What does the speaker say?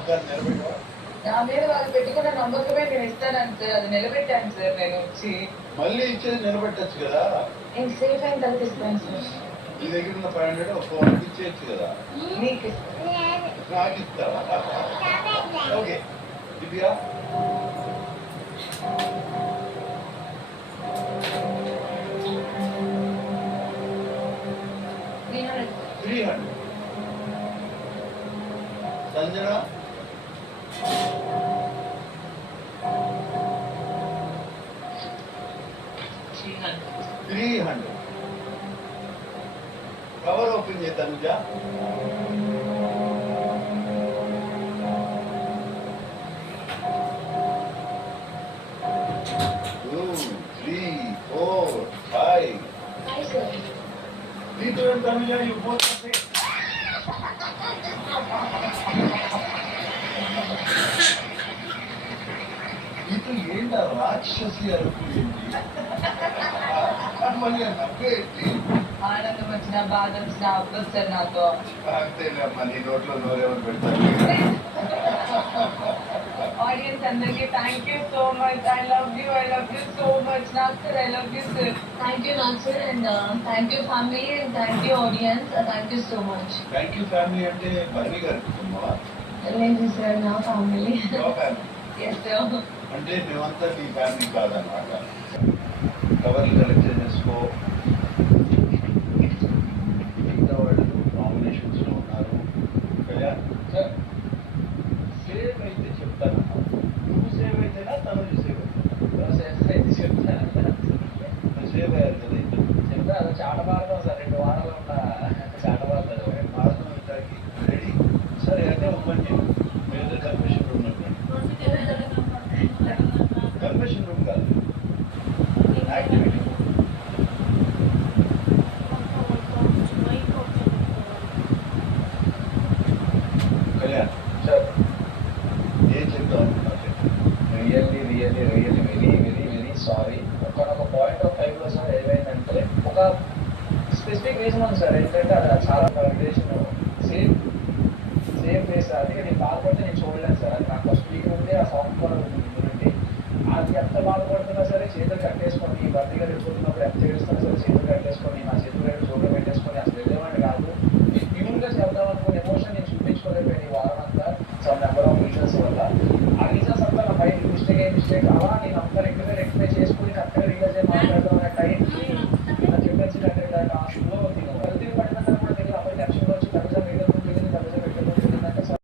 నమ్మకాన్ని నిలబెట్టవా? నా మీద వాళ్ళు పెట్టుకున్న నమ్మకమే నేను ఇస్తాను సార్. అది నిలబెట్టాను సార్ నేను వచ్చి. మళ్ళీ ఇచ్చేది నిలబెట్టచ్చు కదా. నేను సేఫ్ అయిన తర్వాత ఇస్తాను సార్. నీ దగ్గర ఉన్న 500 ఒక 400 ఇచ్చేయచ్చు కదా. నీకు ఇస్తాను. నాకు ఇస్తావా? ఓకే దివ్య, సంజన 300. కవర్ ఓపెన్ చేయి Tanuja. 2, 3, 4, 5. Rito and Tanuja, you both are sick. Rito, ఏంట రాక్షసి అరుపు ఏంటి? మళ్ళీ నవ్వేంటి? ఆనందం వచ్చిన బాధ వచ్చిన అవ్వదు సార్ నాతో. అంతేనమ్మా, నీ నోట్లో నోరెవరు పెడతారు? ఆడియన్స్ అందరికి thank you so much. I love you so much. నాకు sir I love you sir. Thank you నాకు sir. And thank you family and thank you audience. Thank you so much. Thank you family అంటే బన్నీ గారు కుటుంబమా? లేదు sir, నా family. Yes sir. అంటే మేమంతా నీ family కాదన్నమాట. కవర్లు కలెక్ట్ చేసుకో. మిగతా వాళ్ళు నామినేషన్స్ లో ఉన్నారు. కళ్యాణ్ సార్, సేవ్ అయితే చెప్తానమ్మా. నువ్వు సేవ్ అయితేనా తను సేవ్ అవుతా? సేవ్ అయితే చెప్తాను. నువ్వు సేవ్ అయ్యారు కదా ఇద్దరు. చెప్తా, అది చాట పాడతాం సార్. 2 వారాలు ఉన్న చాట పాడతారు. మారుతున్నాకి రెడీ. సరే అంటే ఓపెన్ చేయండి. మీద కన్వెన్షన్ రూమ్ ఉన్నటువంటి కన్వెన్షన్ రూమ్ కాదు, యాక్టివిటీ. కళ్యాణ్ సార్, ఏం చెప్తావు అనుకున్నావు? Really very sorry. ఒక పాయింట్ ఆఫ్ టైంలో సార్ ఏమైందంటే ఒక స్పెసిఫిక్ రీజన్ ఉంది సార్. ఏంటంటే అది చాలా రిలేషన్ సేమ్ ఫేస్. అది నేను బాధపడితే నేను చూడలేను సార్. అది నాకు స్పీక్ ఉంది, ఆ సాంగ్ కూడా ఉంది. అది ఎంత బాధపడుతున్నా సరే చేతులు కట్టేసుకొని భర్తీగా వెళ్ళిపోతున్నప్పుడు ఎంత చేస్తున్నా సరే చేతులు కట్టేసుకొని నా చేతులు కట్టి జోలో పెట్టేసుకొని అసలు వెళ్ళేవాడిని కాదు. నేను ప్యూర్గా చెప్దాం అనుకున్న ఎమోషన్ నేను చూపించుకోలేకపోయాను ఈ వారం అంతా. సమ్ నెంబర్ ఆఫ్ రీజన్స్ వల్ల. ఆ రీజన్స్ అంతా నా మైండ్ మిస్టేక్ అలా నేను